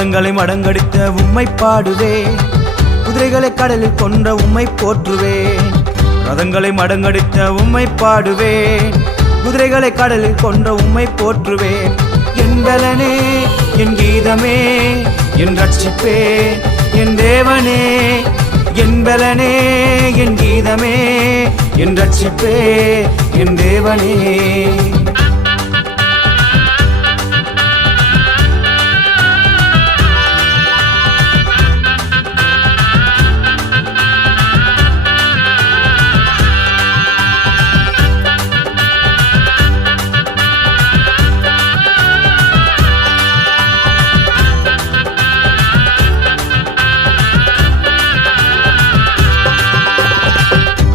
ரதங்களை மடங்கடித்த உம்மை பாடுவேன், குதிரைகளை கடலில் கொன்ற உம்மை போற்றுவேன். ரதங்களை மடங்கடித்த உம்மை பாடுவேன், குதிரைகளை கடலில் கொன்ற உம்மை போற்றுவேன். என் பலனே, என் கீதமே, என் ரட்சிப்பே, என் தேவனே. என் பலனே, என் கீதமே, என் ரட்சிப்பே, என் தேவனே.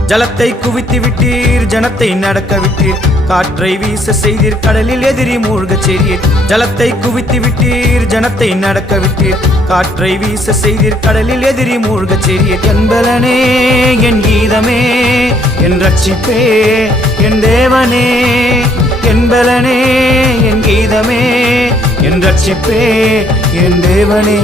ஜலத்தை குவித்து விட்டீர், ஜனத்தை நடக்க விட்டீர், காற்றை வீச செய்தீர், கடலில் எதிரி மூழ்கச் செய்தீர். ஜலத்தை குவித்து விட்டீர், ஜனத்தை நடக்க விட்டீர், காற்றை வீச செய்தீர், கடலில் எதிரி மூழ்கச் செய்தீர். என் பலனே, என் கீதமே, என் ரட்சிப்பே, என் தேவனே. என் பலனே, என் கீதமே, என் ரட்சிப்பே, என் தேவனே.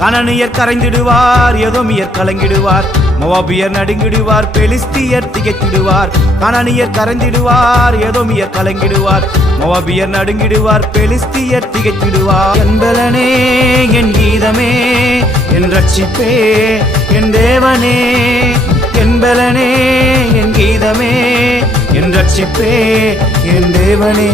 கனனியர் கரைந்திடுவார், எதோமியர் கலங்கிடுவார், மோவாபியர் நடுங்கிடுவார், பெலிஸ்தியர் திகைத்திடுவார். கனனியர் கரைந்திடுவார், எதோமியர் கலங்கிடுவார், மோவாபியர் நடுங்கிடுவார், பெலிஸ்தியர் திகைத்திடுவார். என் பலனே, என் கீதமே, என் ரட்சிப்பே, என் தேவனே. என் பலனே, என் கீதமே, என் ரட்சிப்பே, என் தேவனே.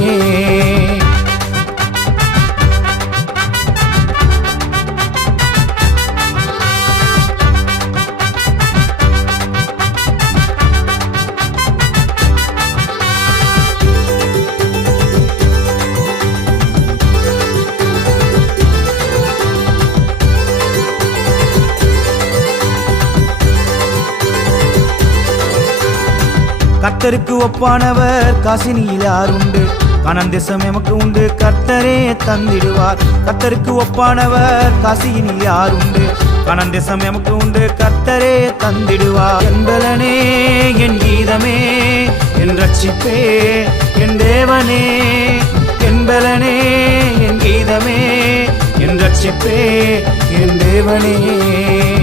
கர்த்தருக்கு ஒப்பானவர் காசினியில் யாருண்டு? கானான் தேசம் எமக்கு உண்டு, கர்த்தரே தந்திடுவார். கர்த்தருக்கு ஒப்பானவர் காசினில் யாருண்டு? கானான் தேசம் எமக்கு உண்டு, கர்த்தரே தந்திடுவார். என் பலனே, என் கீதமே, என் ரட்சிப்பே, என் தேவனே. என் பலனே, என் கீதமே, என் ரட்சிப்பே, என் தேவனே.